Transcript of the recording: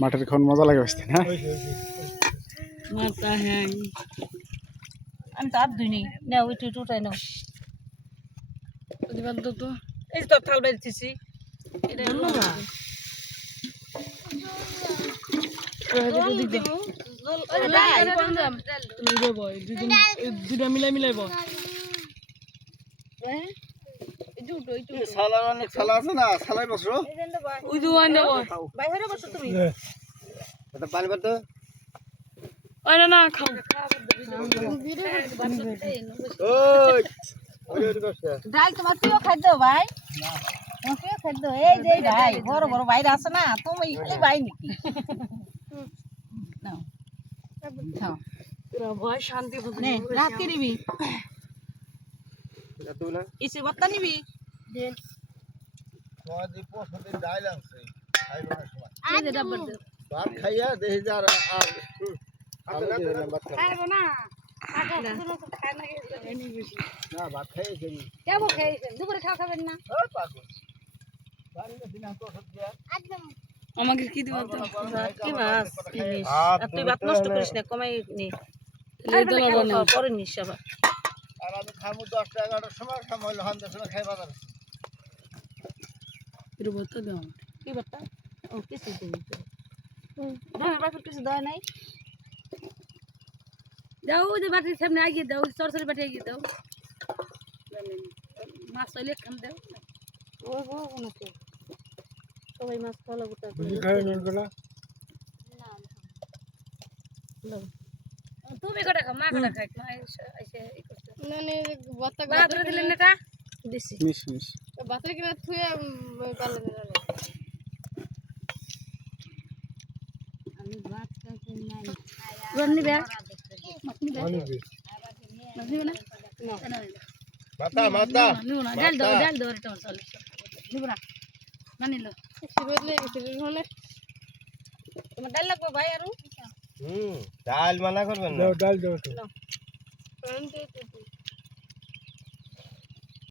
মাঠের খাওয়ান মজা লাগে বুঝতে না মাতা হ্যাঁ আমি তো আর দুইনি না ওই টুটু উঠাই নাও দিবান তো এই তো থাল বেরিয়েছি এটা না দুটা মিলাই মিলাইব সালা অনেক সালা আছে না সালাই বসো ওই দুয়াই নেব বাইরে বসো তুমি এটা পানি বাতো ওই না খাও ওই ডাল তোমার প্রিয় খাদ্য ভাই তোমার প্রিয় খাদ্য এই যে ভাই বড় বড় বাইরে আছে না তুমি এই ভাই নাকি নাও খাও পুরা ভয় শান্তি নে রাত কি নিবি এত না ইসে বত্তা নিবি দেন তোমাদের পছন্দের ডাল আছে খাইব না সময় এই যে ডাব্বার দে ভাত খাইয়া দেখি যা আর খাইবো না আগা শুনো তো খাই না না ভাত খাইয়েছি কেমন খাইছেন দুপুরে খাবেন না ওই পাগল বাড়িতে দিনা তো সত্যি আমাকে কি দিবা তো কি মাছ ইলিশ আর তুই ভাত নষ্ট করিস না কমাই নি পরে নিস আবার আর আমি খামু 10টা 11টার সময় খামু হইলো হান্দার সময় খাই বাজার বলতে দাও কি বাতা ও কিছু দিবি দাও বাকি কিছু দাও নাই যাও যে বাটির সামনে আগিয়ে দাও সরসরি বাটি আগিয়ে দাও মাছ হইলে খান দাও ওই গো নাকি সবাই মাছ খাওয়া গোটা খাই নগুলা তুমি কটা খাও মা কটা খাই মা এসে ই করতে মানে বত্তা বাবা ধরে দিলেন না কা দিছি মিশ মিশ বাতরে কিনা থুয়ে পারলে না আমি ভাত খাইতে নাই রন নিবে মাতা মাতা নিও না ডাল দাও এটা চল নিব না না নিলো শিবলে গেছিল হলে তোমার ডাল লাগবে ভাই আরো ডাল মানা করবেন না ডাল দাও না